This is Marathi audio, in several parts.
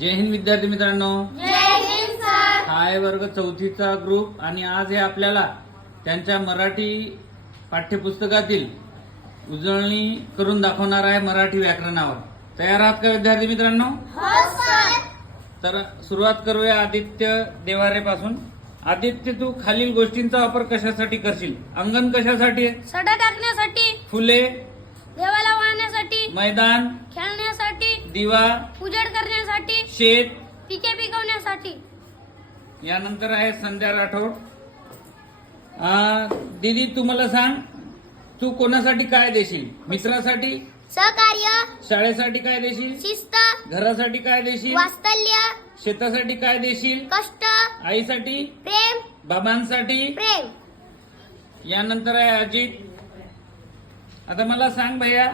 जय हिंद विद्यार्थी मित्रांनो. जय हिंद सर. हा आहे वर्ग चौथीचा ग्रुप आणि आज हे आपल्याला त्यांच्या मराठी पाठ्यपुस्तकातील उजळणी करून दाखवणार आहे मराठी व्याकरणावर. तयार आहात का विद्यार्थी मित्रांनो? हो सर. तर सुरुवात करूया आदित्य देवारे पासून. आदित्य, तू खालील गोष्टींचा वापर कशासाठी करशील? अंगण कशासाठी आहे? सडा टाकण्यासाठी, फुले, देवाला वाहण्यासाठी, मैदान, खेळण्यासाठी, दिवा, उजेड करण्यासाठी, शेत. पिके पिकवण्यासाठी. यानंतर आहे संध्या राठोड. दीदी, तू मला सांग, तू कोणासाठी काय देशील? मित्रासाठी? सहकार्य, शाळेसाठी काय देशील? शिस्त, घरासाठी काय देशील? वात्सल्य, शेतासाठी काय देशील? कष्ट, आईसाठी? प्रेम, बाबांसाठी? प्रेम. यानंतर आहे अजित. आता मला सांग भैया,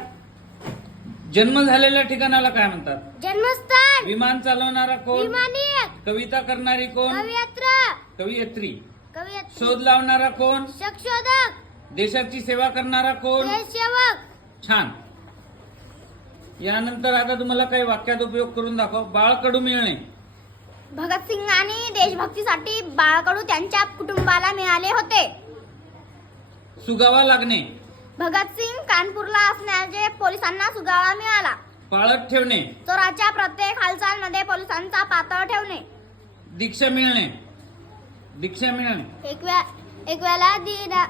जन्म झालेल्या ठिकाणाला काय म्हणतात? जन्मस्थान, विमान चालवणारा कोण? विमानिक, कविता करणारी कोण? कवयित्री. कवयित्री, शोध लावणारा कोण? संशोधक, देशाची सेवा करणारा कोण? देशसेवक. छान. यानंतर आता तुम्हाला काही वाक्यात उपयोग करून दाखव. बाळ कडू मिळणे. भगतसिंग आणि देशभक्तीसाठी बाळकडू त्यांच्या कुटुंबाला मिळाले होते. सुगावा लागणे. भगतसिंग कानपूरला असण्याचे पोलिसांना सुगावा मिळाला. पाळत ठेवणे. चोराच्या प्रत्येक हालचालमध्ये पोलिसांचा पातळ ठेवणे. दीक्षा मिळणे. दीक्षा मिळणे. एक वेळा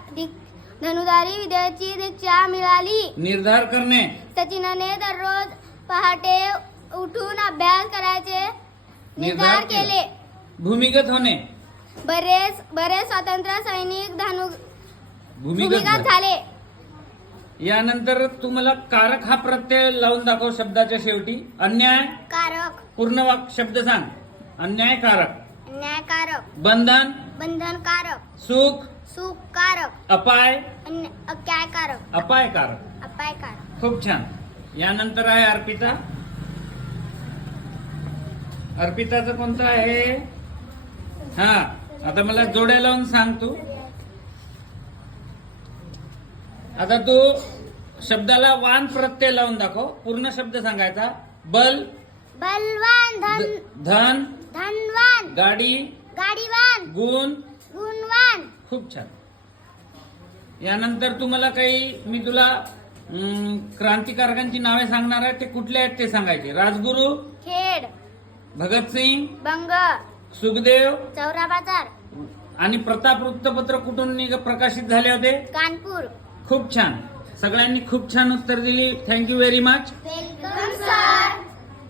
धनुधारी विद्यार्थी दीक्षा मिळाली. निर्धार करणे. सचिनने दररोज पहाटे उठून अभ्यास करायचे निर्धार केले. भूमिगत होणे. बरेच स्वातंत्र्य सैनिक भूमिगत झाले. झाले. यानंतर तुम्हाला कारक हा प्रत्यय लावून दाखव शब्दाच्या शेवटी. अन्याय. कारक, पूर्ण शब्द सांग. अन्यायकारक. न्यायकारक, बंधन. बंधनकारक, सुख. सुखकारक, अपाय. अपायकारक, अपायकारक. अपायकारक. खूप छान. यानंतर आहे अर्पिता. अर्पिताचं कोणतं आहे? हा, आता मला जोड्या लावून सांग तू. आता तू शब्दाला वान प्रत्यय लावून दाखव. पूर्ण शब्द सांगायचा. बल. बलवान, धन. धनवान, गाडी. गाडीवान, गुण. गुणवान. खूप छान. यानंतर तुम्हाला काही मी तुला क्रांतिकारकांची नावे सांगणार आहे. ते कुठले आहेत ते सांगायचे. राजगुरू. खेड, भगतसिंग. बंग, सुखदेव. चौरा बाजार, आणि प्रताप वृत्तपत्र कुठून प्रकाशित झाले होते? कानपूर. खूप छान. सगळ्यांनी खूप छान उत्तर दिली. Thank you very much. Welcome sir.